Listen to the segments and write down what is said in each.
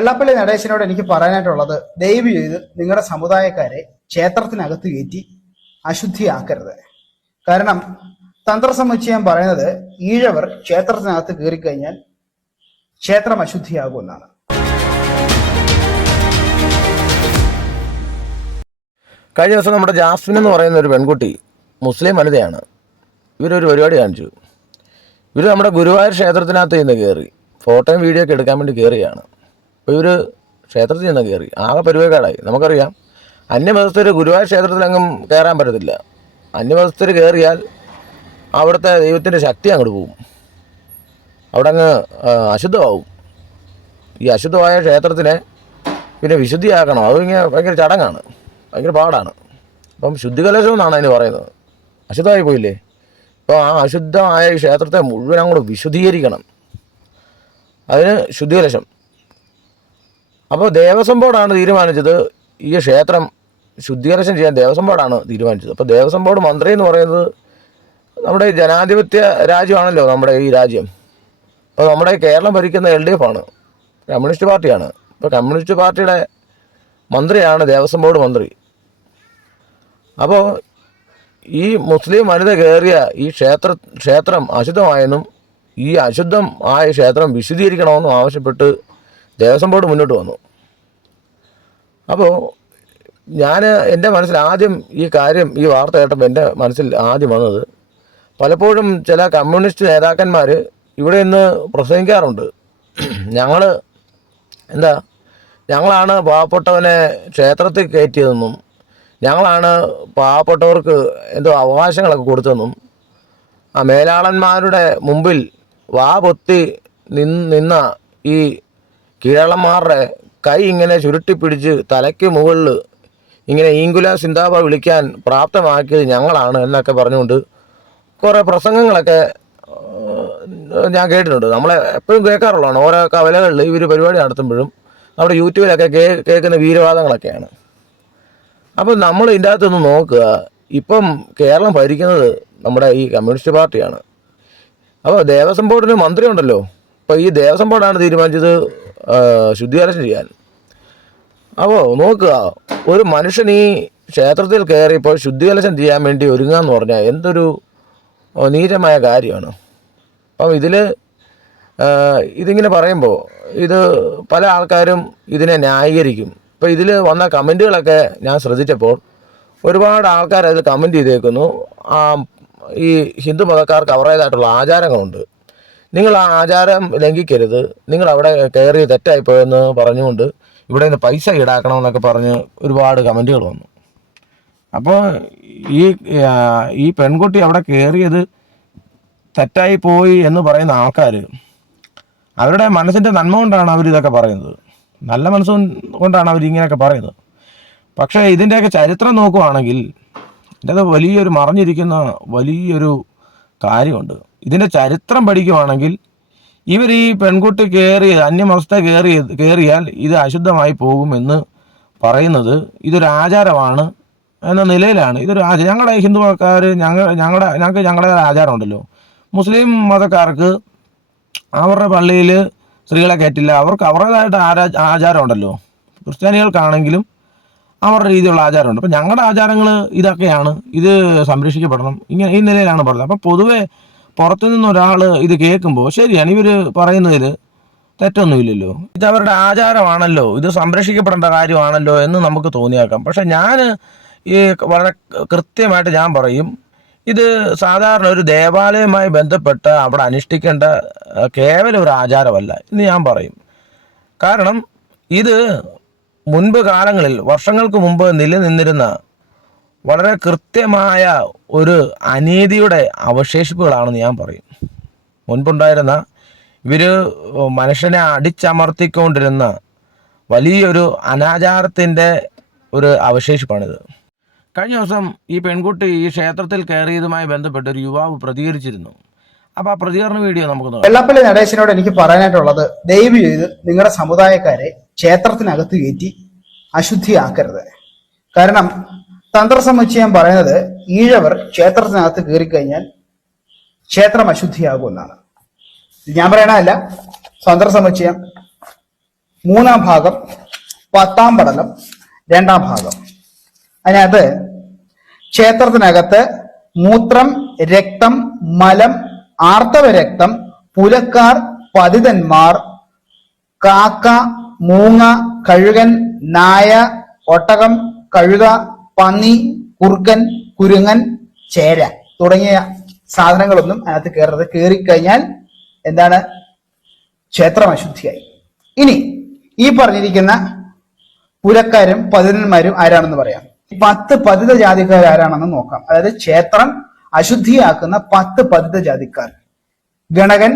വെള്ളാപ്പള്ളി നടേശനോട് എനിക്ക് പറയാനായിട്ടുള്ളത്, ദയവ് ചെയ്ത് നിങ്ങളുടെ സമുദായക്കാരെ ക്ഷേത്രത്തിനകത്ത് കയറ്റി അശുദ്ധിയാക്കരുത്. കാരണം തന്ത്രസമുച്ചയം പറയുന്നത് ഈഴവർ ക്ഷേത്രത്തിനകത്ത് കയറിക്കഴിഞ്ഞാൽ ക്ഷേത്രം അശുദ്ധിയാകുമെന്നാണ്. കഴിഞ്ഞ ദിവസം നമ്മുടെ ജാസ്മിൻ എന്ന് പറയുന്ന ഒരു പെൺകുട്ടി മുസ്ലിം വനിതയാണ്. ഇവരൊരു പരിപാടി കാണിച്ചു. ഇവർ നമ്മുടെ ഗുരുവായൂർ ക്ഷേത്രത്തിനകത്ത് നിന്ന് കയറി ഫോട്ടോയും വീഡിയോ ഒക്കെ എടുക്കാൻ വേണ്ടി കയറിയാണ്. അപ്പോൾ ഇവർ ക്ഷേത്രത്തിൽ നിന്ന് കയറി ആകെ പരിവേക്കാടായി. നമുക്കറിയാം, അന്യമതസ്ഥർ ഗുരുവായൂർ ക്ഷേത്രത്തിലെങ്ങും കയറാൻ പറ്റത്തില്ല. അന്യമതസ്ഥർ കയറിയാൽ അവിടുത്തെ ദൈവത്തിൻ്റെ ശക്തി അങ്ങോട്ട് പോവും, അവിടെ അങ്ങ് അശുദ്ധമാവും. ഈ അശുദ്ധമായ ക്ഷേത്രത്തിനെ പിന്നെ വിശുദ്ധിയാക്കണം. അതിങ്ങനെ ഭയങ്കര ചടങ്ങാണ്, ഭയങ്കര പാടാണ്. അപ്പം ശുദ്ധികലശം എന്നാണ് അതിന് പറയുന്നത്. അശുദ്ധമായി പോയില്ലേ? അപ്പോൾ ആ അശുദ്ധമായ ഈ ക്ഷേത്രത്തെ മുഴുവൻ അങ്ങോട്ട് വിശുദ്ധീകരിക്കണം. അതിന് ശുദ്ധികലശം. അപ്പോൾ ദേവസ്വം ബോർഡാണ് തീരുമാനിച്ചത് ഈ ക്ഷേത്രം ശുദ്ധികലശം ചെയ്യാൻ. ദേവസ്വം ബോർഡാണ് തീരുമാനിച്ചത്. അപ്പോൾ ദേവസ്വം ബോർഡ് മന്ത്രി എന്ന് പറയുന്നത് നമ്മുടെ ജനാധിപത്യ രാജ്യമാണല്ലോ നമ്മുടെ ഈ രാജ്യം. അപ്പോൾ നമ്മുടെ കേരളം ഭരിക്കുന്ന LDF ആണ്, കമ്മ്യൂണിസ്റ്റ് പാർട്ടിയാണ്. അപ്പോൾ കമ്മ്യൂണിസ്റ്റ് പാർട്ടിയുടെ മന്ത്രിയാണ് ദേവസ്വം ബോർഡ് മന്ത്രി. അപ്പോൾ ഈ മുസ്ലിം വനിത കയറിയ ഈ ക്ഷേത്രം അശുദ്ധമായെന്നും ഈ അശുദ്ധം ആയ ക്ഷേത്രം വിശദീകരിക്കണമെന്നും ആവശ്യപ്പെട്ട് ദേവസ്വം ബോർഡ് മുന്നോട്ട് വന്നു. അപ്പോൾ എൻ്റെ മനസ്സിൽ ആദ്യം ഈ വാർത്ത കേട്ടപ്പോൾ എൻ്റെ മനസ്സിൽ ആദ്യം വന്നത്, പലപ്പോഴും ചില കമ്മ്യൂണിസ്റ്റ് നേതാക്കന്മാർ ഇവിടെ നിന്ന് പ്രസംഗിക്കാറുണ്ട്. ഞങ്ങളാണ് പാവപ്പെട്ടവനെ ക്ഷേത്രത്തിൽ കയറ്റിയതെന്നും ഞങ്ങളാണ് പാവപ്പെട്ടവർക്ക് എന്തോ അവകാശങ്ങളൊക്കെ കൊടുത്തതെന്നും ആ മേലാളന്മാരുടെ മുമ്പിൽ പൊത്തി നിന്ന ഈ കീഴളന്മാരുടെ കൈ ഇങ്ങനെ ചുരുട്ടിപ്പിടിച്ച് തലയ്ക്ക് മുകളിൽ ഇങ്ങനെ ഈങ്കുല സിന്താബ വിളിക്കാൻ പ്രാപ്തമാക്കിയത് ഞങ്ങളാണ് എന്നൊക്കെ പറഞ്ഞുകൊണ്ട് കുറേ പ്രസംഗങ്ങളൊക്കെ ഞാൻ കേട്ടിട്ടുണ്ട്. നമ്മളെ എപ്പോഴും കേൾക്കാറുള്ളതാണ്. ഓരോ കവലകളിൽ ഇവർ പരിപാടി നടത്തുമ്പോഴും നമ്മുടെ യൂട്യൂബിലൊക്കെ കേൾക്കുന്ന വീരവാദങ്ങളൊക്കെയാണ്. അപ്പോൾ നമ്മൾ ഇതിൻ്റെ അകത്തൊന്ന് നോക്കുക, ഇപ്പം കേരളം ഭരിക്കുന്നത് നമ്മുടെ ഈ കമ്മ്യൂണിസ്റ്റ് പാർട്ടിയാണ്. അപ്പോൾ ദേവസ്വം ബോർഡിന് മന്ത്രി ഉണ്ടല്ലോ. അപ്പോൾ ഈ ദേവസ്വം ബോർഡാണ് തീരുമാനിച്ചത് ശുദ്ധികലശം ചെയ്യാൻ. അപ്പോൾ നോക്കുക, ഒരു മനുഷ്യൻ ഈ ക്ഷേത്രത്തിൽ കയറിയപ്പോൾ ശുദ്ധികലശം ചെയ്യാൻ വേണ്ടി ഒരുങ്ങുക എന്ന് പറഞ്ഞാൽ എന്തൊരു നീചമായ കാര്യമാണ്. അപ്പം ഇതിങ്ങനെ പറയുമ്പോൾ ഇത് പല ആൾക്കാരും ഇതിനെ ന്യായീകരിക്കും. ഇപ്പോൾ ഇതിൽ വന്ന കമൻറ്റുകളൊക്കെ ഞാൻ ശ്രദ്ധിച്ചപ്പോൾ ഒരുപാട് ആൾക്കാർ അതിൽ കമൻറ്റ് ചെയ്തേക്കുന്നു, ഈ ഹിന്ദു മതക്കാർക്ക് അവരുടേതായിട്ടുള്ള ആചാരങ്ങളുണ്ട്, നിങ്ങൾ ആ ആചാരം ലംഘിക്കരുത്, നിങ്ങൾ അവിടെ കയറി തെറ്റായിപ്പോയെന്ന് പറഞ്ഞുകൊണ്ട് ഇവിടെ നിന്ന് പൈസ ഈടാക്കണമെന്നൊക്കെ പറഞ്ഞ് ഒരുപാട് കമൻറ്റുകൾ വന്നു. അപ്പോൾ ഈ പെൺകുട്ടി അവിടെ കയറിയത് തെറ്റായി പോയി എന്ന് പറയുന്ന ആൾക്കാർ അവരുടെ മനസ്സിൻ്റെ നന്മ കൊണ്ടാണ് അവരിതൊക്കെ പറയുന്നത്, നല്ല മനസ്സും കൊണ്ടാണ് അവരിങ്ങനെയൊക്കെ പറയുന്നത്. പക്ഷേ ഇതിൻ്റെയൊക്കെ ചരിത്രം നോക്കുവാണെങ്കിൽ ഇതിൻ്റെ വലിയൊരു മറഞ്ഞിരിക്കുന്ന വലിയൊരു കാര്യമുണ്ട്. ഇതിൻ്റെ ചരിത്രം പഠിക്കുവാണെങ്കിൽ ഈ പെൺകുട്ടി അന്യമതസ്ഥ കയറിയാൽ ഇത് അശുദ്ധമായി പോകുമെന്ന് പറയുന്നത് ഇതൊരു ആചാരമാണ് എന്ന നിലയിലാണ്. ഇതൊരു ഞങ്ങളുടെ ഹിന്ദു മതക്കാർ ഞങ്ങൾക്ക് ഞങ്ങളുടെ ആചാരമുണ്ടല്ലോ. മുസ്ലിം മതക്കാർക്ക് അവരുടെ പള്ളിയിൽ സ്ത്രീകളെ കയറ്റില്ല, അവർക്ക് അവരുടേതായിട്ട് ആചാരമുണ്ടല്ലോ. ക്രിസ്ത്യാനികൾക്കാണെങ്കിലും അവരുടെ രീതിയിലുള്ള ആചാരമുണ്ട്. അപ്പം ഞങ്ങളുടെ ആചാരങ്ങൾ ഇതൊക്കെയാണ്, ഇത് സംരക്ഷിക്കപ്പെടണം, ഇങ്ങനെ ഈ നിലയിലാണ് പറയുന്നത്. അപ്പം പൊതുവെ പുറത്തുനിന്ന് ഒരാൾ ഇത് കേൾക്കുമ്പോൾ ശരിയാണ്, ഇവർ പറയുന്നതിൽ തെറ്റൊന്നുമില്ലല്ലോ, ഇത് അവരുടെ ആചാരമാണല്ലോ, ഇത് സംരക്ഷിക്കപ്പെടേണ്ട കാര്യമാണല്ലോ എന്ന് നമുക്ക് തോന്നിയേക്കാം. പക്ഷെ ഞാൻ വളരെ കൃത്യമായിട്ട് ഞാൻ പറയും, ഇത് സാധാരണ ഒരു ദേവാലയവുമായി ബന്ധപ്പെട്ട് അവിടെ അനുഷ്ഠിക്കേണ്ട കേവലം ഒരു ആചാരമല്ല എന്ന് ഞാൻ പറയും. കാരണം ഇത് മുൻപ് കാലങ്ങളിൽ വർഷങ്ങൾക്ക് മുമ്പ് നിലനിന്നിരുന്ന വളരെ കൃത്യമായ ഒരു അനീതിയുടെ അവശേഷിപ്പുകളാണെന്ന് ഞാൻ പറയും. മുൻപുണ്ടായിരുന്ന മനുഷ്യനെ അടിച്ചമർത്തിക്കൊണ്ടിരുന്ന വലിയൊരു അനാചാരത്തിൻ്റെ ഒരു അവശേഷിപ്പാണിത്. കഴിഞ്ഞ ദിവസം ഈ പെൺകുട്ടി ഈ ക്ഷേത്രത്തിൽ കയറിയതുമായി ബന്ധപ്പെട്ട് ഒരു യുവാവ് പ്രതികരിച്ചിരുന്നു. അപ്പോൾ ആ പ്രതികരണ വീഡിയോ നമുക്ക് നോക്കാം. വെള്ളാപ്പള്ളി നടേശനോട് എനിക്ക് പറയാനായിട്ടുള്ളത്, ദയവ് ചെയ്ത് നിങ്ങളുടെ സമുദായക്കാരെ ക്ഷേത്രത്തിനകത്ത് കയറ്റി അശുദ്ധിയാക്കരുത്. കാരണം തന്ത്രസമുച്ചയം പറയുന്നത് ഈഴവർ ക്ഷേത്രത്തിനകത്ത് കയറിക്കഴിഞ്ഞാൽ ക്ഷേത്രം അശുദ്ധിയാകുമെന്നാണ്. ഞാൻ പറയണതല്ല, തന്ത്രസമുച്ചയം മൂന്നാം ഭാഗം, 10-ാം പടലം, 2-ാം ഭാഗം. അതിനകത്ത് ക്ഷേത്രത്തിനകത്ത് മൂത്രം, രക്തം, മലം, ആർത്തവ രക്തം, പുലക്കാർ, പതിതന്മാർ, കാക്ക, മൂങ്ങ, കഴുകൻ, നായ, ഒട്ടകം, കഴുത, പന്നി, കുറുക്കൻ, കുരുങ്ങൻ, ചേര തുടങ്ങിയ സാധനങ്ങളൊന്നും അതിനകത്ത് കയറരുത്. കയറിക്കഴിഞ്ഞാൽ എന്താണ്? ക്ഷേത്രം അശുദ്ധിയായി. ഇനി ഈ പറഞ്ഞിരിക്കുന്ന പുലക്കാരും പതിതന്മാരും ആരാണെന്ന് പറയാം. 10 പതിത ജാതിക്കാർ ആരാണെന്ന് നോക്കാം. അതായത് ക്ഷേത്രം അശുദ്ധിയാക്കുന്ന 10 പതിത ജാതിക്കാർ: ഗണകൻ,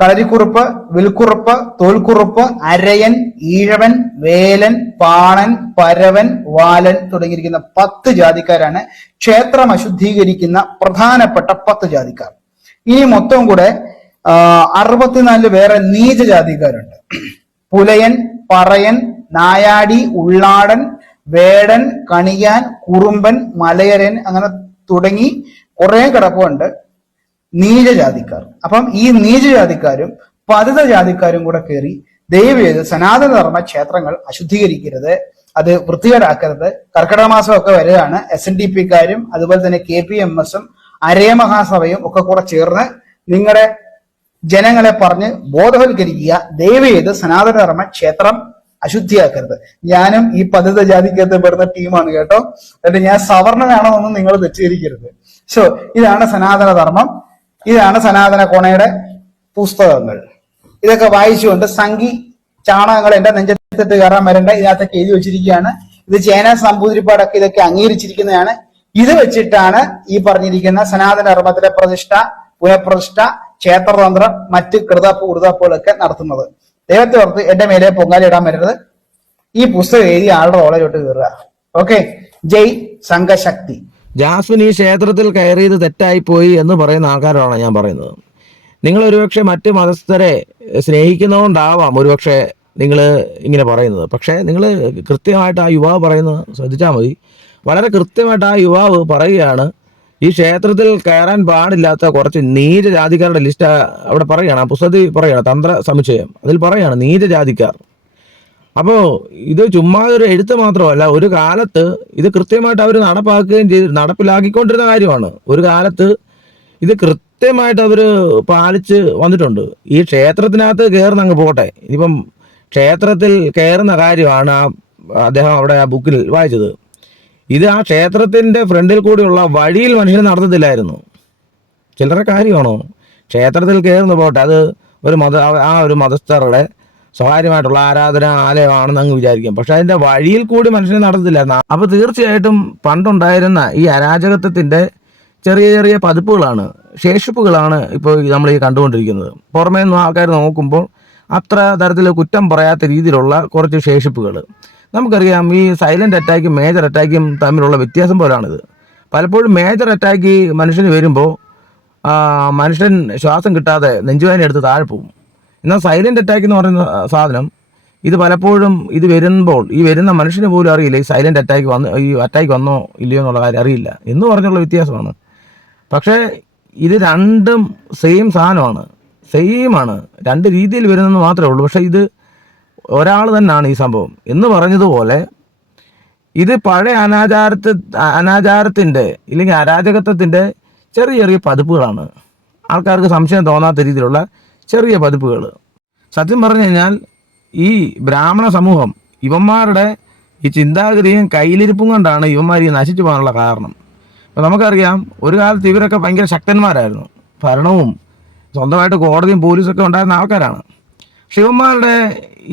കളരിക്കുറുപ്പ്, വിൽക്കുറുപ്പ്, തോൽക്കുറുപ്പ്, അരയൻ, ഈഴവൻ, വേലൻ, പാണൻ, പരവൻ, വാലൻ തുടങ്ങിയിരിക്കുന്ന 10 ജാതിക്കാരാണ് ക്ഷേത്രം അശുദ്ധീകരിക്കുന്ന പ്രധാനപ്പെട്ട 10 ജാതിക്കാർ. ഇനി മൊത്തം കൂടെ 64 വേറെ നീച ജാതിക്കാരുണ്ട്. പുലയൻ, പറയൻ, നായാടി, ഉള്ളാടൻ, വേടൻ, കണിയാൻ, കുറുമ്പൻ, മലയരൻ, അങ്ങനെ തുടങ്ങി കുറെ കിടപ്പുണ്ട് നീചജാതിക്കാർ. അപ്പം ഈ നീചജാതിക്കാരും പതിത ജാതിക്കാരും കൂടെ കയറി ദയവ് ചെയ്ത് സനാതനധർമ്മ ക്ഷേത്രങ്ങൾ അശുദ്ധീകരിക്കരുത്, അത് വൃത്തികേടാക്കരുത്. കർക്കിടക മാസമൊക്കെ വരികയാണ്. SNDP-ക്കാരും അതുപോലെ തന്നെ KPMS-ഉം അരയ മഹാസഭയും ഒക്കെ കൂടെ ചേർന്ന് നിങ്ങളുടെ ജനങ്ങളെ പറഞ്ഞ് ബോധവൽക്കരിക്കുക. ദയവ് ചെയ്ത് സനാതനധർമ്മ ക്ഷേത്രം അശുദ്ധിയാക്കരുത്. ഞാനും ഈ പതിത ജാതിക്കകത്ത് പെടുന്ന ടീമാണ് കേട്ടോ. എന്നിട്ട് ഞാൻ സവർണനാണെന്നൊന്നും നിങ്ങൾ തെറ്റിദ്ധരിക്കരുത്. സോ ഇതാണ് സനാതനധർമ്മം, ഇതാണ് സനാതന കോണയുടെ പുസ്തകങ്ങൾ. ഇതൊക്കെ വായിച്ചുകൊണ്ട് സംഘി ചാണകങ്ങൾ എന്റെ നെഞ്ചത്തിട്ട് കയറാൻ വരേണ്ട, ഇതിനകത്തൊക്കെ എഴുതി വെച്ചിരിക്കുകയാണ്. ഇത് ചേന നമ്പൂതിരിപ്പാടൊക്കെ ഇതൊക്കെ അംഗീകരിച്ചിരിക്കുന്നതാണ്. ഇത് വെച്ചിട്ടാണ് ഈ പറഞ്ഞിരിക്കുന്ന സനാതന ധർമ്മത്തിലെ പ്രതിഷ്ഠ, പുനഃപ്രതിഷ്ഠ, ക്ഷേത്രതന്ത്രം, മറ്റ് കൃതാപ്പുകളൊക്കെ നടത്തുന്നത്. ദൈവത്തെ ഓർത്ത് എന്റെ മേലെ പൊങ്കാലിടാൻ വരരുത്. ഈ പുസ്തകം എഴുതി ആളുടെ ഓളയിലോട്ട് കയറുക. ഓക്കെ. ജയ് സംഘശക്തി. ജാസ്മിൻ ഈ ക്ഷേത്രത്തിൽ കയറിയത് തെറ്റായിപ്പോയി എന്ന് പറയുന്ന ആൾക്കാരാണ് ഞാൻ പറയുന്നത്. നിങ്ങൾ ഒരുപക്ഷെ മറ്റ് മതസ്ഥരെ സ്നേഹിക്കുന്നതുകൊണ്ടാവാം ഒരുപക്ഷെ നിങ്ങൾ ഇങ്ങനെ പറയുന്നത്. പക്ഷേ നിങ്ങൾ കൃത്യമായിട്ട് ആ യുവാവ് പറയുന്നത് ശ്രദ്ധിച്ചാൽ മതി. വളരെ കൃത്യമായിട്ട് ആ യുവാവ് പറയുകയാണ്, ഈ ക്ഷേത്രത്തിൽ കയറാൻ പാടില്ലാത്ത കുറച്ച് നീചജാതിക്കാരുടെ ലിസ്റ്റ് അവിടെ പറയുകയാണ്. ആ പുസ്തകത്തിൽ പറയുകയാണ്, തന്ത്ര സമുച്ചയം, അതിൽ പറയുകയാണ് നീചജാതിക്കാർ. അപ്പോൾ ഇത് ചുമ്മാ ഒരു എഴുത്ത് മാത്രമല്ല, ഒരു കാലത്ത് ഇത് കൃത്യമായിട്ട് അവർ നടപ്പിലാക്കിക്കൊണ്ടിരുന്ന കാര്യമാണ്. ഒരു കാലത്ത് ഇത് കൃത്യമായിട്ട് അവർ പാലിച്ച് വന്നിട്ടുണ്ട്. ഈ ക്ഷേത്രത്തിനകത്ത് കയറുന്ന അങ്ങ് പോട്ടെ, ഇനിയിപ്പം ക്ഷേത്രത്തിൽ കയറുന്ന കാര്യമാണ് അദ്ദേഹം അവിടെ ആ ബുക്കിൽ വായിച്ചത്. ഇത് ആ ക്ഷേത്രത്തിൻ്റെ ഫ്രണ്ടിൽ കൂടിയുള്ള വഴിയിൽ മനുഷ്യൻ നടത്തത്തില്ലായിരുന്നു. ചിലരുടെ കാര്യമാണോ? ക്ഷേത്രത്തിൽ കയറുന്ന പോട്ടെ, അത് ഒരു മതസ്ഥരുടെ സ്വകാര്യമായിട്ടുള്ള ആരാധനാലയമാണെന്ന് അങ്ങ് വിചാരിക്കും. പക്ഷെ അതിൻ്റെ വഴിയിൽ കൂടി മനുഷ്യനെ നടത്തത്തില്ലായിരുന്നു. അപ്പോൾ തീർച്ചയായിട്ടും പണ്ടുണ്ടായിരുന്ന ഈ അരാജകത്വത്തിൻ്റെ ചെറിയ ചെറിയ പതിപ്പുകളാണ്, ശേഷിപ്പുകളാണ് ഇപ്പോൾ നമ്മൾ ഈ കണ്ടുകൊണ്ടിരിക്കുന്നത്. പുറമേ നിന്ന് ആൾക്കാർ നോക്കുമ്പോൾ അത്ര തരത്തിൽ കുറ്റം പറയാത്ത രീതിയിലുള്ള കുറച്ച് ശേഷിപ്പുകൾ. നമുക്കറിയാം, ഈ സൈലൻ്റ് അറ്റാക്കും മേജർ അറ്റാക്കും തമ്മിലുള്ള വ്യത്യാസം പോലാണിത്. പലപ്പോഴും മേജർ അറ്റാക്ക് മനുഷ്യന് വരുമ്പോൾ മനുഷ്യൻ ശ്വാസം കിട്ടാതെ നെഞ്ചുവേദന എടുത്ത് താഴെ പോകും. എന്നാൽ സൈലൻ്റ് അറ്റാക്ക് എന്ന് പറയുന്ന സാധനം, ഇത് പലപ്പോഴും ഇത് വരുമ്പോൾ ഈ വരുന്ന മനുഷ്യന് പോലും അറിയില്ല ഈ സൈലൻ്റ് അറ്റാക്ക് വന്നോ ഇല്ലയോ എന്നുള്ള കാര്യം അറിയില്ല എന്ന് പറഞ്ഞുള്ള വ്യത്യാസമാണ്. പക്ഷേ ഇത് രണ്ടും സെയിം സാധനമാണ്, സെയിമാണ്, രണ്ട് രീതിയിൽ വരുന്നെന്ന് മാത്രമേ ഉള്ളൂ. പക്ഷേ ഇത് ഒരാൾ തന്നെയാണ് ഈ സംഭവം എന്ന് പറഞ്ഞതുപോലെ. ഇത് പഴയ അനാചാരത്തിൻ്റെ ഇല്ലെങ്കിൽ അരാജകത്വത്തിൻ്റെ ചെറിയ ചെറിയ പതിപ്പുകളാണ്, ആൾക്കാർക്ക് സംശയം തോന്നാത്ത രീതിയിലുള്ള ചെറിയ പതിപ്പുകൾ. സത്യം പറഞ്ഞു കഴിഞ്ഞാൽ ഈ ബ്രാഹ്മണ സമൂഹം ഇവന്മാരുടെ ഈ ചിന്താഗതിയും കയ്യിലിരിപ്പും കൊണ്ടാണ് ഇവന്മാർ ഈ നശിച്ചു പോകാനുള്ള കാരണം. അപ്പോൾ നമുക്കറിയാം, ഒരു കാലത്ത് ഇവരൊക്കെ ഭയങ്കര ശക്തന്മാരായിരുന്നു, ഭരണവും സ്വന്തമായിട്ട് കോടതിയും പോലീസൊക്കെ ഉണ്ടായിരുന്ന ആൾക്കാരാണ്. പക്ഷെ ഇവന്മാരുടെ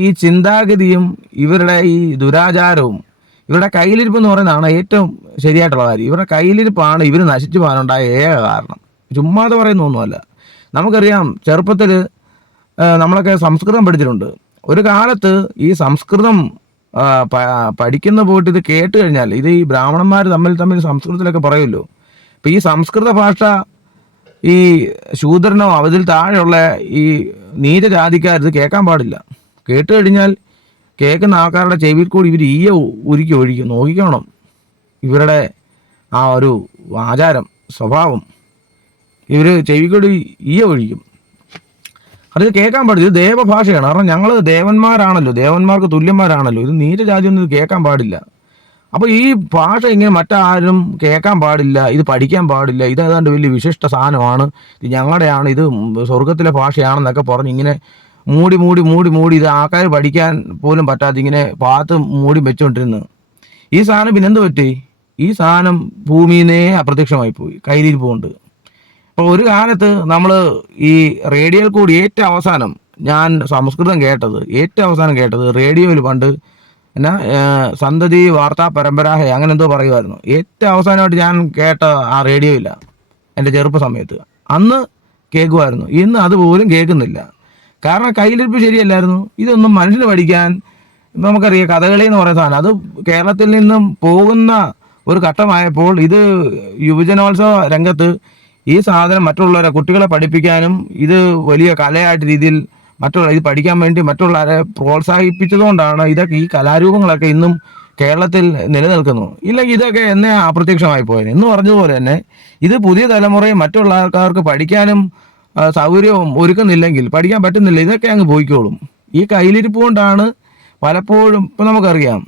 ഈ ചിന്താഗതിയും ഇവരുടെ ഈ ദുരാചാരവും ഇവരുടെ കയ്യിലിരിപ്പ് എന്ന് പറയുന്നതാണ് ഏറ്റവും ശരിയായിട്ടുള്ള കാര്യം. ഇവരുടെ കയ്യിലിരിപ്പാണ് ഇവർ നശിച്ചു പോകാനുണ്ടായ ഏക കാരണം. ചുമ്മാതെ പറയുന്നൊന്നുമല്ല. നമുക്കറിയാം, ചെറുപ്പത്തിൽ നമ്മളൊക്കെ സംസ്കൃതം പഠിച്ചിട്ടുണ്ട്. ഒരു കാലത്ത് ഈ സംസ്കൃതം പഠിക്കുന്ന പോയിട്ട് ഇത് കേട്ട് കഴിഞ്ഞാൽ, ഇത് ഈ ബ്രാഹ്മണന്മാർ തമ്മിൽ സംസ്കൃതത്തിലൊക്കെ പറയുമല്ലോ. അപ്പം ഈ സംസ്കൃത ഭാഷ ഈ ശൂദ്രനോ അതിൽ താഴെയുള്ള ഈ നീചജാതിക്കാർ ഇത് കേൾക്കാൻ പാടില്ല. കേട്ട് കഴിഞ്ഞാൽ കേൾക്കുന്ന ആൾക്കാരുടെ ചെവിയിൽ കൂടി ഇവർ ഉരുക്കി ഒഴിക്കും. നോക്കിക്കോണം ഇവരുടെ ആ ഒരു ആചാരം, സ്വഭാവം. ഇവർ ചെവിക്കൂടി ഒഴിക്കും. അത് കേൾക്കാൻ പാടില്ല. ഇത് ദേവഭാഷയാണ്. കാരണം ഞങ്ങൾ ദേവന്മാരാണല്ലോ, ദേവന്മാർക്ക് തുല്യന്മാരാണല്ലോ. ഇത് നീചജാതിയൊന്നും ഇത് കേൾക്കാൻ പാടില്ല. അപ്പോൾ ഈ ഭാഷ ഇങ്ങനെ മറ്റാരും കേൾക്കാൻ പാടില്ല, ഇത് പഠിക്കാൻ പാടില്ല, ഇത് ഏതാണ്ട് വലിയ വിശിഷ്ട സാധനമാണ്, ഇത് ഞങ്ങളുടെയാണ്, ഇത് സ്വർഗത്തിലെ ഭാഷയാണെന്നൊക്കെ പറഞ്ഞ് ഇങ്ങനെ മൂടി മൂടി മൂടി മൂടി ഇത് ആൾക്കാർ പഠിക്കാൻ പോലും പറ്റാതെ ഇങ്ങനെ പാത്ത് മൂടി വെച്ചുകൊണ്ടിരുന്നു. ഈ സാധനം പിന്നെന്ത് പറ്റി? ഈ സാധനം ഭൂമിയിൽ നിന്നേ അപ്രത്യക്ഷമായി പോയി, കയ്യിലിരിപ്പുണ്ട്. അപ്പോൾ ഒരു കാലത്ത് നമ്മൾ ഈ റേഡിയോയിൽ കൂടി ഏറ്റവും അവസാനം ഞാൻ സംസ്കൃതം കേട്ടത്, ഏറ്റവും അവസാനം കേട്ടത് റേഡിയോയിൽ പണ്ട് എന്നാ സന്തതി വാർത്താ പരമ്പരാഹ അങ്ങനെ എന്തോ പറയുമായിരുന്നു. ഏറ്റവും അവസാനമായിട്ട് ഞാൻ കേട്ട ആ റേഡിയോയില്ല എൻ്റെ ചെറുപ്പ സമയത്ത്. അന്ന് കേൾക്കുമായിരുന്നു, ഇന്ന് അതുപോലും കേൾക്കുന്നില്ല. കാരണം കയ്യിലിരിപ്പ് ശരിയല്ലായിരുന്നു. ഇതൊന്നും മനുഷ്യന് പഠിക്കാൻ, നമുക്കറിയാം കഥകളി എന്ന് പറയുന്ന സാധനം അത് കേരളത്തിൽ നിന്നും പോകുന്ന ഒരു ഘട്ടമായപ്പോൾ ഇത് യുവജനോത്സവ രംഗത്ത് ഈ സാധനം മറ്റുള്ളവരെ കുട്ടികളെ പഠിപ്പിക്കാനും ഇത് വലിയ കലയായിട്ട് രീതിയിൽ മറ്റുള്ള ഇത് പഠിക്കാൻ വേണ്ടി മറ്റുള്ളവരെ പ്രോത്സാഹിപ്പിച്ചതുകൊണ്ടാണ് ഇതൊക്കെ ഈ കലാരൂപങ്ങളൊക്കെ ഇന്നും കേരളത്തിൽ നിലനിൽക്കുന്നു. ഇല്ലെങ്കിൽ ഇതൊക്കെ എന്നെ അപ്രത്യക്ഷമായി പോയത്. എന്ന് പറഞ്ഞതുപോലെ തന്നെ ഇത് പുതിയ തലമുറയും മറ്റുള്ള ആൾക്കാർക്ക് പഠിക്കാനും സൗകര്യവും ഒരുക്കുന്നില്ലെങ്കിൽ, പഠിക്കാൻ പറ്റുന്നില്ല, ഇതൊക്കെ അങ്ങ് പോയിക്കോളും. ഈ കയ്യിലിരിപ്പ് കൊണ്ടാണ് പലപ്പോഴും ഇപ്പം നമുക്കറിയാം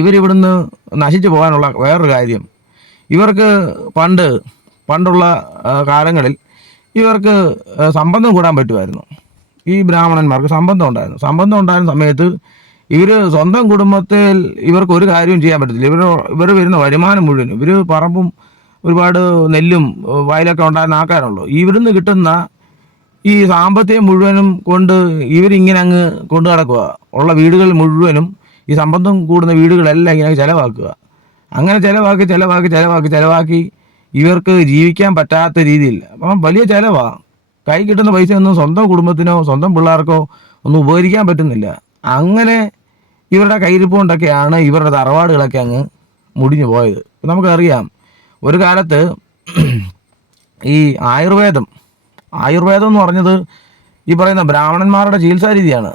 ഇവരിവിടുന്ന് നശിച്ചു പോകാനുള്ള വേറൊരു കാര്യം. ഇവർക്ക് പണ്ടുള്ള കാലങ്ങളിൽ ഇവർക്ക് സംബന്ധം കൂടാൻ പറ്റുമായിരുന്നു. ഈ ബ്രാഹ്മണന്മാർക്ക് സംബന്ധം ഉണ്ടായിരുന്ന സമയത്ത് ഇവർ സ്വന്തം കുടുംബത്തിൽ ഇവർക്ക് ഒരു കാര്യവും ചെയ്യാൻ പറ്റത്തില്ല. ഇവർ വരുന്ന വരുമാനം മുഴുവനും, ഇവർ പറമ്പും ഒരുപാട് നെല്ലും വയലൊക്കെ ഉണ്ടായിരുന്ന ആൾക്കാരുള്ളൂ. ഇവിടുന്ന് കിട്ടുന്ന ഈ സാമ്പത്തികം മുഴുവനും കൊണ്ട് ഇവരിങ്ങനെ അങ്ങ് കൊണ്ടു നടക്കുക. ഉള്ള വീടുകൾ മുഴുവനും ഈ സംബന്ധം കൂടുന്ന വീടുകളെല്ലാം ഇങ്ങനെ ചിലവാക്കുക. അങ്ങനെ ചിലവാക്കി ഇവർക്ക് ജീവിക്കാൻ പറ്റാത്ത രീതിയിൽ, അപ്പം വലിയ ചിലവാണ്. കൈ കിട്ടുന്ന പൈസ ഒന്നും സ്വന്തം കുടുംബത്തിനോ സ്വന്തം പിള്ളേർക്കോ ഒന്നും ഉപകരിക്കാൻ പറ്റുന്നില്ല. അങ്ങനെ ഇവരുടെ കയ്യിരിപ്പ് കൊണ്ടൊക്കെയാണ് ഇവരുടെ തറവാടുകളൊക്കെ അങ്ങ് മുടിഞ്ഞു പോയത്. നമുക്കറിയാം ഒരു കാലത്ത് ഈ ആയുർവേദം എന്ന് പറഞ്ഞത് ഈ പറയുന്ന ബ്രാഹ്മണന്മാരുടെ ചികിത്സാ രീതിയാണ്.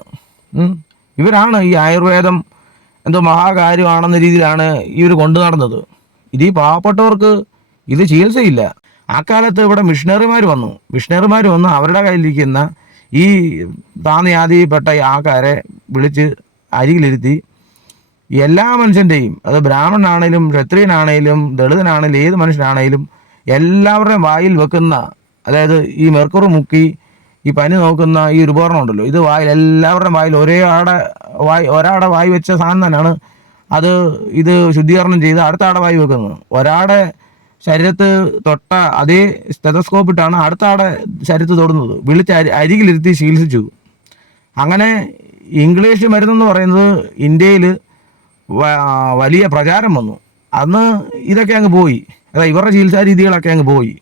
ഇവരാണ് ഈ ആയുർവേദം എന്തോ മഹാകാര്യമാണെന്ന രീതിയിലാണ് ഇവർ കൊണ്ടു നടന്നത്. ഇത് ഈ പാവപ്പെട്ടവർക്ക് ഇത് ചികിത്സയില്ല. ആ കാലത്ത് ഇവിടെ മിഷണറിമാർ വന്നു അവരുടെ കയ്യിലിരിക്കുന്ന ഈ താന്നയാതിപ്പെട്ട ഈ ആൾക്കാരെ വിളിച്ച് അരികിലിരുത്തി എല്ലാ മനുഷ്യൻ്റെയും, അത് ബ്രാഹ്മണനാണേലും ക്ഷത്രിയനാണേലും ദളിതനാണേലും ഏത് മനുഷ്യനാണേലും എല്ലാവരുടെയും വായിൽ വെക്കുന്ന, അതായത് ഈ മെർക്കുറി മുക്കി ഈ പനി നോക്കുന്ന ഈ ഒരു ഉപകരണം ഉണ്ടല്ലോ, ഇത് എല്ലാവരുടെയും വായിൽ ഒരാടെ വായി വെച്ച സാധനം തന്നെയാണ് അത്. ഇത് ശുദ്ധീകരണം ചെയ്ത് അടുത്ത ആടെ വായി വെക്കുന്നത്. ഒരാടെ ശരീരത്ത് തൊട്ട അതേ സ്റ്റെതസ്കോപ്പ് ഇട്ടാണ് അടുത്ത ആടെ ശരീരത്ത് തൊടുന്നത്. വിളിച്ച് അരികിലിരുത്തി ചികിത്സിച്ചു. അങ്ങനെ ഇംഗ്ലീഷ് മരുന്നെന്ന് പറയുന്നത് ഇന്ത്യയിൽ വലിയ പ്രചാരം വന്നു. അന്ന് ഇതൊക്കെ അങ്ങ് പോയി, അതായത് ഇവരുടെ ചികിത്സാ രീതികളൊക്കെ അങ്ങ് പോയി.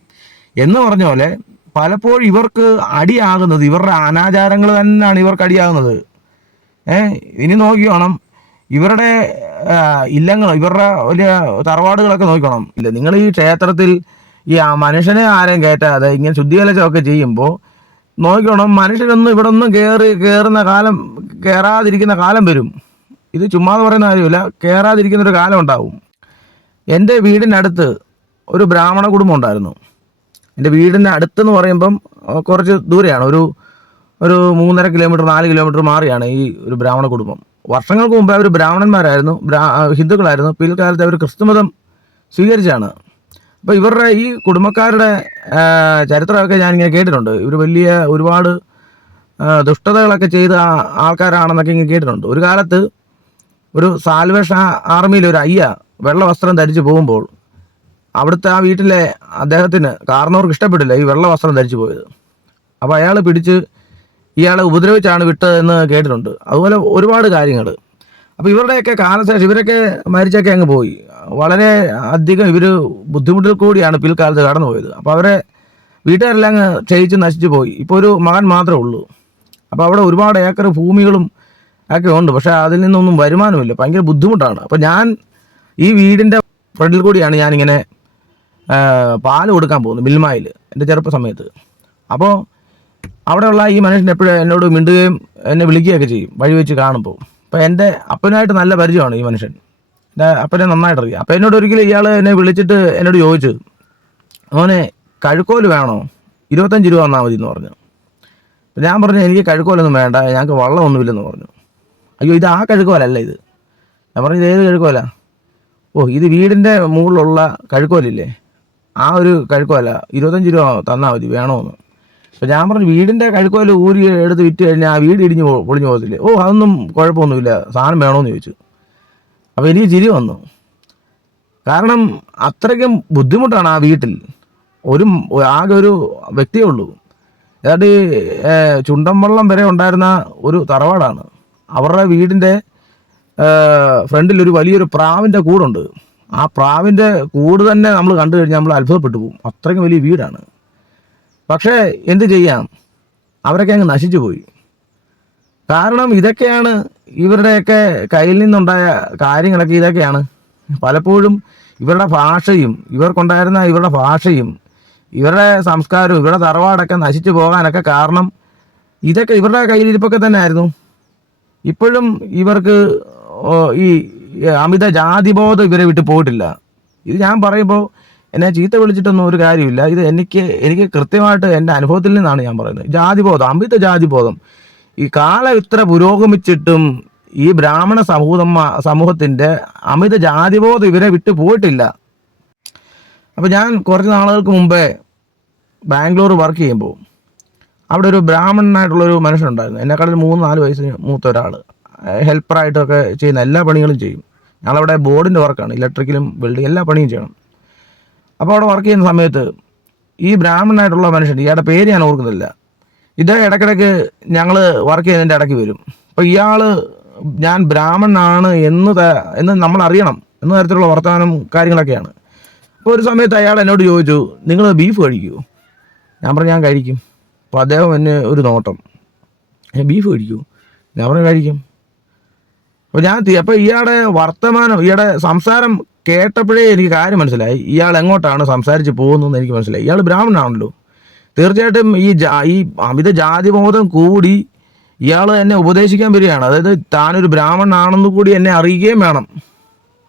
എന്ന് പറഞ്ഞ പോലെ പലപ്പോഴും ഇവർക്ക് അടിയാകുന്നത് ഇവരുടെ അനാചാരങ്ങൾ തന്നെയാണ് ഇവർക്ക് അടിയാകുന്നത്. ഇനി നോക്കിക്കോണം ഇവരുടെ ഇല്ലങ്ങൾ, ഇവരുടെ വലിയ തറവാടുകളൊക്കെ നോക്കണം. ഇല്ല, നിങ്ങൾ ഈ ക്ഷേത്രത്തിൽ ഈ മനുഷ്യനെ ആരെയും കയറ്റാതെ ഇങ്ങനെ ശുദ്ധികലശമൊക്കെ ചെയ്യുമ്പോൾ നോക്കണം, മനുഷ്യരൊന്നും ഇവിടെ ഒന്നും കയറാതിരിക്കുന്ന കാലം വരും. ഇത് ചുമ്മാതെ പറയുന്ന കാര്യമില്ല, കയറാതിരിക്കുന്നൊരു കാലം ഉണ്ടാവും. എൻ്റെ വീടിനടുത്ത് ഒരു ബ്രാഹ്മണ കുടുംബം ഉണ്ടായിരുന്നു. എൻ്റെ വീടിൻ്റെ അടുത്തെന്ന് പറയുമ്പം കുറച്ച് ദൂരെയാണ്, ഒരു 3.5 കിലോമീറ്റർ 4 കിലോമീറ്റർ മാറിയാണ് ഈ ഒരു ബ്രാഹ്മണ കുടുംബം. വർഷങ്ങൾക്ക് മുമ്പ് അവർ ബ്രാഹ്മണന്മാരായിരുന്നു, ഹിന്ദുക്കളായിരുന്നു. പിൽക്കാലത്ത് അവർ ക്രിസ്തുമതം സ്വീകരിച്ചാണ്. അപ്പോൾ ഇവരുടെ ഈ കുടുംബക്കാരുടെ ചരിത്രമൊക്കെ ഞാനിങ്ങനെ കേട്ടിട്ടുണ്ട്. ഇവർ ഒരുപാട് ദുഷ്ടതകളൊക്കെ ചെയ്ത ആൾക്കാരാണെന്നൊക്കെ ഇങ്ങനെ കേട്ടിട്ടുണ്ട്. ഒരു കാലത്ത് ഒരു സാൽവേഷൻ ആർമിയിൽ ഒരു അയ്യ വെള്ള വസ്ത്രം ധരിച്ച് പോകുമ്പോൾ അവിടുത്തെ ആ വീട്ടിലെ അദ്ദേഹത്തിന് കാരണവർക്ക് ഇഷ്ടപ്പെട്ടില്ല ഈ വെള്ള വസ്ത്രം ധരിച്ചു പോയത്. അപ്പോൾ അയാൾ പിടിച്ച് ഇയാളെ ഉപദ്രവിച്ചാണ് വിട്ടതെന്ന് കേട്ടിട്ടുണ്ട്. അതുപോലെ ഒരുപാട് കാര്യങ്ങൾ. അപ്പോൾ ഇവരുടെയൊക്കെ കാലശേഷം ഇവരൊക്കെ മരിച്ചൊക്കെ അങ്ങ് പോയി. വളരെ അധികം ഇവർ ബുദ്ധിമുട്ടിൽ കൂടിയാണ് പിൽക്കാലത്ത് കടന്നു പോയത്. അപ്പോൾ അവരെ വീട്ടുകാരെല്ലാം അങ്ങ് ക്ഷയിച്ച് നശിച്ചു പോയി. ഇപ്പോൾ ഒരു മകൻ മാത്രമേ ഉള്ളൂ. അപ്പോൾ അവിടെ ഒരുപാട് ഏക്കർ ഭൂമികളും ഒക്കെ ഉണ്ട്, പക്ഷേ അതിൽ നിന്നൊന്നും വരുമാനമില്ല, ഭയങ്കര ബുദ്ധിമുട്ടാണ്. അപ്പോൾ ഞാൻ ഈ വീടിൻ്റെ ഫ്രണ്ടിൽ കൂടിയാണ് ഞാനിങ്ങനെ പാല് കൊടുക്കാൻ പോകുന്നത്, മിൽമായിൽ, എൻ്റെ ചെറുപ്പ സമയത്ത്. അപ്പോൾ അവിടെയുള്ള ഈ മനുഷ്യൻ എപ്പോഴും എന്നോട് മിണ്ടുകയും എന്നെ വിളിക്കുകയൊക്കെ ചെയ്യും വഴി വെച്ച് കാണുമ്പോൾ. അപ്പോൾ എൻ്റെ അപ്പനായിട്ട് നല്ല പരിചയമാണ് ഈ മനുഷ്യൻ, എൻ്റെ അപ്പനെ നന്നായിട്ടറിയാം. അപ്പോൾ എന്നോട് ഒരിക്കലും ഇയാൾ എന്നെ വിളിച്ചിട്ട് എന്നോട് ചോദിച്ചു, മോനെ കഴുക്കോല് വേണോ, 25 രൂപ തന്നാൽ മതി എന്ന് പറഞ്ഞു. ഞാൻ പറഞ്ഞു എനിക്ക് കഴുക്കോലൊന്നും വേണ്ട, ഞങ്ങൾക്ക് വള്ളമൊന്നുമില്ലെന്ന് പറഞ്ഞു. അയ്യോ ഇത് ആ കഴുക്കോലല്ല ഇത്. ഞാൻ പറഞ്ഞു ഇത് ഏത് കഴുക്കോല? ഓ ഇത് വീടിൻ്റെ മുകളിലുള്ള കഴുക്കോലില്ലേ, ആ ഒരു കഴുക്കോല 25 രൂപ തന്നാൽ മതി വേണമെന്ന്. അപ്പോൾ ഞാൻ പറഞ്ഞു വീടിൻ്റെ കഴുക്കോല് ഊരി എടുത്ത് വിറ്റ് കഴിഞ്ഞാൽ ആ വീട് പൊളിഞ്ഞു പോകത്തില്ലേ? ഓ അതൊന്നും കുഴപ്പമൊന്നുമില്ല, സാധനം വേണമെന്ന് ചോദിച്ചു. അപ്പോൾ എനിക്ക് ചിരി വന്നു. കാരണം അത്രയ്ക്കും ബുദ്ധിമുട്ടാണ് ആ വീട്ടിൽ. ആകെ ഒരു വ്യക്തിയേ ഉള്ളൂ. ഏതാണ്ട് ചുണ്ടൻവള്ളം വരെ ഉണ്ടായിരുന്ന ഒരു തറവാടാണ്. അവരുടെ വീടിൻ്റെ ഫ്രണ്ടിൽ ഒരു വലിയൊരു പ്രാവിൻ്റെ കൂടുണ്ട്. ആ പ്രാവിൻ്റെ കൂട് തന്നെ നമ്മൾ കണ്ടു കഴിഞ്ഞാൽ നമ്മൾ അത്ഭുതപ്പെട്ടു പോകും. അത്രയ്ക്കും വലിയ വീടാണ്. പക്ഷേ എന്ത് ചെയ്യാം, അവരൊക്കെ അങ്ങ് നശിച്ചു പോയി. കാരണം ഇതൊക്കെയാണ് ഇവരുടെയൊക്കെ കയ്യിൽ നിന്നുണ്ടായ കാര്യങ്ങളൊക്കെ ഇതൊക്കെയാണ്. പലപ്പോഴും ഇവരുടെ ഭാഷയും ഇവരുടെ ഭാഷയും ഇവരുടെ സംസ്കാരവും ഇവരുടെ തറവാടൊക്കെ നശിച്ചു പോകാനൊക്കെ കാരണം ഇതൊക്കെ ഇവരുടെ കയ്യിലിരിപ്പൊക്കെ തന്നെ ആയിരുന്നു. ഇപ്പോഴും ഇവർക്ക് ഈ അമിത ജാതിബോധം ഇവരെ വിട്ട് പോയിട്ടില്ല. ഇത് ഞാൻ പറയുമ്പോൾ എന്നെ ചീത്ത വിളിച്ചിട്ടൊന്നും ഒരു കാര്യമില്ല. ഇത് എനിക്ക് കൃത്യമായിട്ട് എൻ്റെ അനുഭവത്തിൽ നിന്നാണ് ഞാൻ പറയുന്നത്. ജാതിബോധം, അമിത ജാതിബോധം. ഈ കാലം ഇത്ര പുരോഗമിച്ചിട്ടും ഈ ബ്രാഹ്മണ സമൂഹത്തിൻ്റെ അമിത ജാതിബോധം ഇവരെ വിട്ട് പോയിട്ടില്ല. അപ്പോൾ ഞാൻ കുറച്ച് നാളുകൾക്ക് മുമ്പേ ബാംഗ്ലൂർ വർക്ക് ചെയ്യുമ്പോൾ അവിടെ ഒരു ബ്രാഹ്മണനായിട്ടുള്ളൊരു മനുഷ്യനുണ്ടായിരുന്നു. എന്നെക്കാളും 3-4 വയസ്സിന് മൂത്ത ഒരാൾ. ഹെൽപ്പറായിട്ടൊക്കെ ചെയ്യുന്ന എല്ലാ പണികളും ചെയ്യും. ഞങ്ങളവിടെ ബോർഡിൻ്റെ വർക്കാണ്, ഇലക്ട്രിക്കലും വെൽഡിങ് എല്ലാ പണിയും ചെയ്യണം. അപ്പോൾ അവിടെ വർക്ക് ചെയ്യുന്ന സമയത്ത് ഈ ബ്രാഹ്മണനായിട്ടുള്ള മനുഷ്യൻ, ഇയാളുടെ പേര് ഞാൻ ഓർക്കുന്നില്ല, ഇത് ഇടയ്ക്കിടയ്ക്ക് ഞങ്ങൾ വർക്ക് ചെയ്യുന്നതിൻ്റെ ഇടയ്ക്ക് വരും. അപ്പോൾ ഇയാൾ ഞാൻ ബ്രാഹ്മണനാണ് എന്ന് നമ്മൾ അറിയണം എന്ന തരത്തിലുള്ള വർത്തമാനം കാര്യങ്ങളൊക്കെയാണ്. അപ്പോൾ ഒരു സമയത്ത് അയാൾ എന്നോട് ചോദിച്ചു, നിങ്ങൾ ബീഫ് കഴിക്കുമോ? ഞാൻ പറഞ്ഞു ഞാൻ കഴിക്കും. അപ്പോൾ അദ്ദേഹം എന്നെ ഒരു നോട്ടം, ബീഫ് കഴിക്കുമോ? ഞാൻ പറഞ്ഞു കഴിക്കും. അപ്പോൾ ഇയാളുടെ സംസാരം കേട്ടപ്പോഴേ എനിക്ക് കാര്യം മനസ്സിലായി. ഇയാൾ എങ്ങോട്ടാണ് സംസാരിച്ച് പോകുന്നതെന്ന് എനിക്ക് മനസ്സിലായി. ഇയാൾ ബ്രാഹ്മണനാണല്ലോ. തീർച്ചയായിട്ടും ഈ അമിത ജാതിബോധം കൂടി ഇയാൾ എന്നെ ഉപദേശിക്കാൻ വരികയാണ്. അതായത് താനൊരു ബ്രാഹ്മണനാണെന്ന് കൂടി എന്നെ അറിയുകയും വേണം.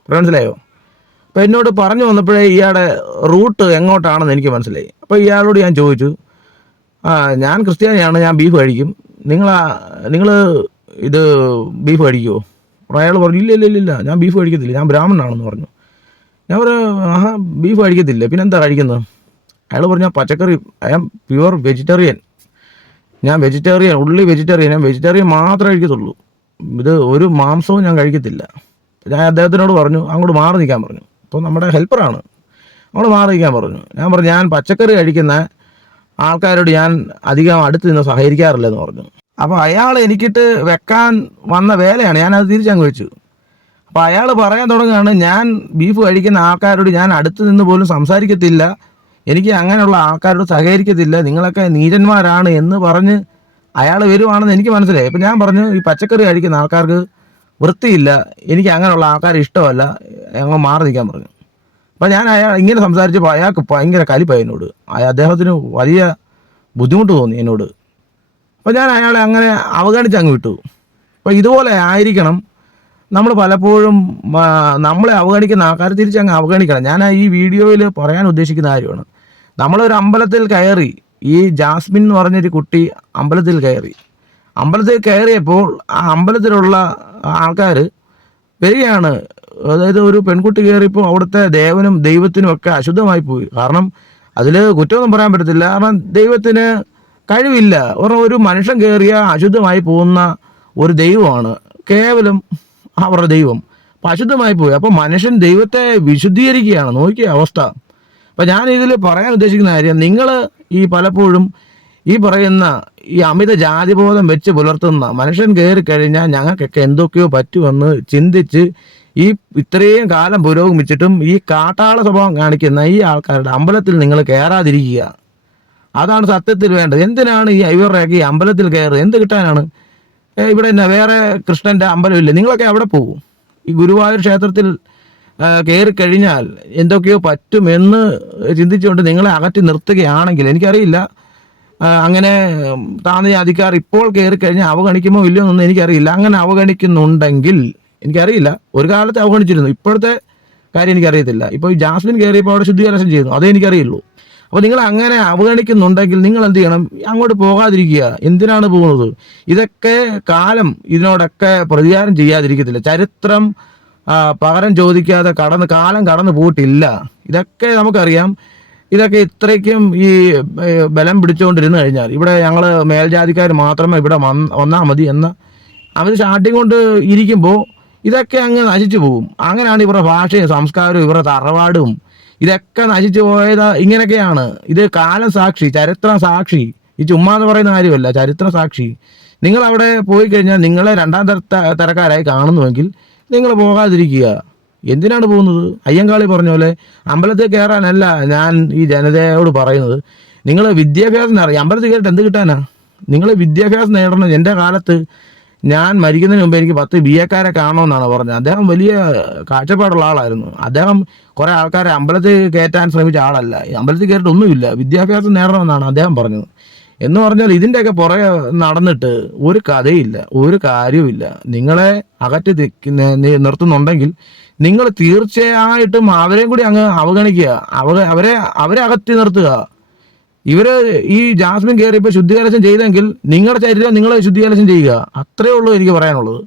മനസ്സിലായോ? അപ്പോൾ എന്നോട് പറഞ്ഞു വന്നപ്പോഴേ ഇയാളുടെ റൂട്ട് എങ്ങോട്ടാണെന്ന് എനിക്ക് മനസ്സിലായി. അപ്പോൾ ഇയാളോട് ഞാൻ ചോദിച്ചു, ഞാൻ ക്രിസ്ത്യാനിയാണ്, ഞാൻ ബീഫ് കഴിക്കും, നിങ്ങൾ ഇത് ബീഫ് കഴിക്കുമോ? അയാൾ പറഞ്ഞു ഇല്ല ഞാൻ ബീഫ് കഴിക്കത്തില്ല, ഞാൻ ബ്രാഹ്മണനാണെന്ന് പറഞ്ഞു. ഞാൻ പറഞ്ഞു ബീഫ് കഴിക്കത്തില്ല, പിന്നെന്താ കഴിക്കുന്നത്? അയാൾ പറഞ്ഞു ഞാൻ പച്ചക്കറി, ഐ ആം പ്യുവർ വെജിറ്റേറിയൻ, ഞാൻ വെജിറ്റേറിയൻ, ഞാൻ വെജിറ്റേറിയൻ മാത്രമേ കഴിക്കത്തുള്ളൂ, ഇത് ഒരു മാംസവും ഞാൻ കഴിക്കത്തില്ല. ഞാൻ അദ്ദേഹത്തിനോട് പറഞ്ഞു അങ്ങോട്ട് മാറി നിൽക്കാൻ പറഞ്ഞു. അപ്പോൾ നമ്മുടെ ഹെൽപ്പറാണ്, അങ്ങോട്ട് മാറി നിൽക്കാൻ പറഞ്ഞു. ഞാൻ പറഞ്ഞു ഞാൻ പച്ചക്കറി കഴിക്കുന്ന ആൾക്കാരോട് ഞാൻ അധികം അടുത്ത് നിന്ന് സഹകരിക്കാറില്ലെന്ന് പറഞ്ഞു. അപ്പോൾ അയാൾ എനിക്കിട്ട് വെക്കാൻ വന്ന വേലയാണ്, ഞാനത് തിരിച്ചങ്ങ് വെച്ചു. അപ്പോൾ അയാൾ പറയാൻ തുടങ്ങുകയാണ്, ഞാൻ ബീഫ് കഴിക്കുന്ന ആൾക്കാരോട് ഞാൻ അടുത്ത് നിന്ന് പോലും സംസാരിക്കത്തില്ല, എനിക്ക് അങ്ങനെയുള്ള ആൾക്കാരോട് സഹകരിക്കത്തില്ല, നിങ്ങളൊക്കെ നീചന്മാരാണ് എന്ന് പറഞ്ഞ് അയാൾ വരുവാണെന്ന് എനിക്ക് മനസ്സിലായി. അപ്പോൾ ഞാൻ പറഞ്ഞു ഈ പച്ചക്കറി കഴിക്കുന്ന ആൾക്കാർക്ക് വൃത്തിയില്ല, എനിക്ക് അങ്ങനെയുള്ള ആൾക്കാരെ ഇഷ്ടമല്ല, ഞങ്ങൾ മാറി നിൽക്കാൻ പറഞ്ഞു. അപ്പോൾ ഞാൻ ഇങ്ങനെ സംസാരിച്ചപ്പോൾ അയാൾക്ക് ഭയങ്കര കലിപ്പായി എന്നോട്. അദ്ദേഹത്തിന് വലിയ ബുദ്ധിമുട്ട് തോന്നി എന്നോട്. അപ്പോൾ ഞാൻ അയാളെ അങ്ങനെ അവഗണിച്ചങ്ങ് വിട്ടു. അപ്പോൾ ഇതുപോലെ ആയിരിക്കണം നമ്മൾ പലപ്പോഴും നമ്മളെ അവഗണിക്കുന്ന ആൾക്കാർ തിരിച്ചങ്ങ് അവഗണിക്കണം. ഞാൻ ഈ വീഡിയോയിൽ പറയാൻ ഉദ്ദേശിക്കുന്ന കാര്യമാണ്, നമ്മളൊരു അമ്പലത്തിൽ കയറി, ഈ ജാസ്മിൻ എന്ന് പറഞ്ഞൊരു കുട്ടി അമ്പലത്തിൽ കയറിയപ്പോൾ ആ അമ്പലത്തിലുള്ള ആൾക്കാർ വരികയാണ്. അതായത് ഒരു പെൺകുട്ടി കയറിയപ്പോൾ അവിടുത്തെ ദേവനും ദൈവത്തിനും ഒക്കെ അശുദ്ധമായി പോയി. കാരണം അതിൽ കുറ്റമൊന്നും പറയാൻ പറ്റത്തില്ല, കാരണം ദൈവത്തിന് കഴിവില്ല. ഒരു മനുഷ്യൻ കയറിയ അശുദ്ധമായി പോകുന്ന ഒരു ദൈവമാണ് കേവലം അവരുടെ ദൈവം. അപ്പം അശുദ്ധമായി പോയി. അപ്പോൾ മനുഷ്യൻ ദൈവത്തെ വിശുദ്ധീകരിക്കുകയാണ്. നോക്കിയ അവസ്ഥ. അപ്പം ഞാൻ ഇതിൽ പറയാൻ ഉദ്ദേശിക്കുന്ന കാര്യം, നിങ്ങൾ ഈ പലപ്പോഴും ഈ പറയുന്ന ഈ അമിത ജാതിബോധം വെച്ച് പുലർത്തുന്ന മനുഷ്യൻ കയറി കഴിഞ്ഞാൽ ഞങ്ങൾക്കൊക്കെ എന്തൊക്കെയോ പറ്റുമെന്ന് ചിന്തിച്ച് ഈ ഇത്രയും കാലം പുരോഗമിച്ചിട്ടും ഈ കാട്ടാള സ്വഭാവം കാണിക്കുന്ന ഈ ആൾക്കാരുടെ അമ്പലത്തിൽ നിങ്ങൾ കയറാതിരിക്കുക. അതാണ് സത്യത്തിൽ വേണ്ടത്. എന്തിനാണ് ഇവരുടെയൊക്കെ ഈ അമ്പലത്തിൽ കയറുക? എന്ത് കിട്ടാനാണ്? ഇവിടെ തന്നെ വേറെ കൃഷ്ണൻ്റെ അമ്പലമില്ലേ? നിങ്ങളൊക്കെ അവിടെ പോകും. ഈ ഗുരുവായൂർ ക്ഷേത്രത്തിൽ കയറി കഴിഞ്ഞാൽ എന്തൊക്കെയോ പറ്റുമെന്ന് ചിന്തിച്ചുകൊണ്ട് നിങ്ങളെ അകറ്റി നിർത്തുകയാണെങ്കിൽ, എനിക്കറിയില്ല അങ്ങനെ താഴ്ന്ന ജാതിക്കാർ ഇപ്പോൾ കയറി കഴിഞ്ഞാൽ അവഗണിക്കുമോ ഇല്ലയോ എന്നൊന്നും എനിക്കറിയില്ല. അങ്ങനെ അവഗണിക്കുന്നുണ്ടെങ്കിൽ എനിക്കറിയില്ല. ഒരു കാലത്ത് അവഗണിച്ചിരുന്നു, ഇപ്പോഴത്തെ കാര്യം എനിക്കറിയത്തില്ല. ഇപ്പോൾ ഈ ജാസ്മിൻ കയറിയപ്പോൾ അവിടെ ശുദ്ധീകരണം ചെയ്യുന്നു, അതേ എനിക്കറിയുള്ളൂ. അപ്പോൾ നിങ്ങൾ അങ്ങനെ അവഗണിക്കുന്നുണ്ടെങ്കിൽ നിങ്ങൾ എന്ത് ചെയ്യണം? അങ്ങോട്ട് പോകാതിരിക്കുക. എന്തിനാണ് പോകുന്നത്? ഇതൊക്കെ കാലം ഇതിനോടൊക്കെ പ്രതികാരം ചെയ്യാതിരിക്കത്തില്ല. ചരിത്രം പകരം ചോദിക്കാതെ കാലം കടന്നു പോയിട്ടില്ല. ഇതൊക്കെ നമുക്കറിയാം. ഇതൊക്കെ ഇത്രയ്ക്കും ഈ ബലം പിടിച്ചുകൊണ്ടിരുന്നു കഴിഞ്ഞാൽ ഇവിടെ ഞങ്ങൾ മേൽജാതിക്കാർ മാത്രമേ ഇവിടെ വന്നാൽ മതി എന്ന അവർ സ്റ്റാർട്ടിങ് കൊണ്ട് ഇരിക്കുമ്പോൾ ഇതൊക്കെ അങ്ങ് നശിച്ചു പോകും. അങ്ങനെയാണ് ഇവരുടെ ഭാഷയും സംസ്കാരവും ഇവരുടെ തറവാടും ഇതൊക്കെ നശിച്ചു പോയത്. ഇങ്ങനെയൊക്കെയാണ്. ഇത് കാലം സാക്ഷി, ചരിത്രം സാക്ഷി. ഈ ചുമ്മാ എന്ന് പറയുന്ന കാര്യമല്ല, ചരിത്രം സാക്ഷി. നിങ്ങൾ അവിടെ പോയി കഴിഞ്ഞാൽ നിങ്ങളെ രണ്ടാം തരക്കാരായി കാണുന്നുവെങ്കിൽ നിങ്ങൾ പോകാതിരിക്കുക. എന്തിനാണ് പോകുന്നത്? അയ്യങ്കാളി പറഞ്ഞ പോലെ അമ്പലത്തിൽ കയറാനല്ല ഞാൻ ഈ ജനതയോട് പറയുന്നത്. നിങ്ങൾ വിദ്യാഭ്യാസം നേടണം. അമ്പലത്തിൽ കയറിയിട്ട് എന്ത് കിട്ടാനാ? നിങ്ങൾ വിദ്യാഭ്യാസം നേടണം. എൻ്റെ കാലത്ത് ഞാൻ മരിക്കുന്നതിന് മുമ്പ് എനിക്ക് 10 BA-ക്കാരെ കാണണമെന്നാണ് പറഞ്ഞത്. അദ്ദേഹം വലിയ കാഴ്ചപ്പാടുള്ള ആളായിരുന്നു. അദ്ദേഹം കുറേ ആൾക്കാരെ അമ്പലത്തിൽ കയറ്റാൻ ശ്രമിച്ച ആളല്ല. അമ്പലത്തിൽ കയറിയിട്ട് ഒന്നുമില്ല, വിദ്യാഭ്യാസം നേടണമെന്നാണ് അദ്ദേഹം പറഞ്ഞത്. എന്ന് പറഞ്ഞാൽ ഇതിൻ്റെയൊക്കെ പുറകെ നടന്നിട്ട് ഒരു കഥയില്ല, ഒരു കാര്യവുമില്ല. നിങ്ങളെ അകറ്റി നിർത്തുന്നുണ്ടെങ്കിൽ നിങ്ങൾ തീർച്ചയായിട്ടും അവരെയും കൂടി അങ്ങ് അവഗണിക്കുക. അവരെ അകറ്റി നിർത്തുക. ഇവര് ഈ ജാസ്മിൻ കയറി ഇപ്പോൾ ശുദ്ധികലശം ചെയ്തെങ്കിൽ നിങ്ങളുടെ ചരിത്രം നിങ്ങൾ ശുദ്ധികലശം ചെയ്യുക. അത്രയേ ഉള്ളൂ എനിക്ക് പറയാനുള്ളത്.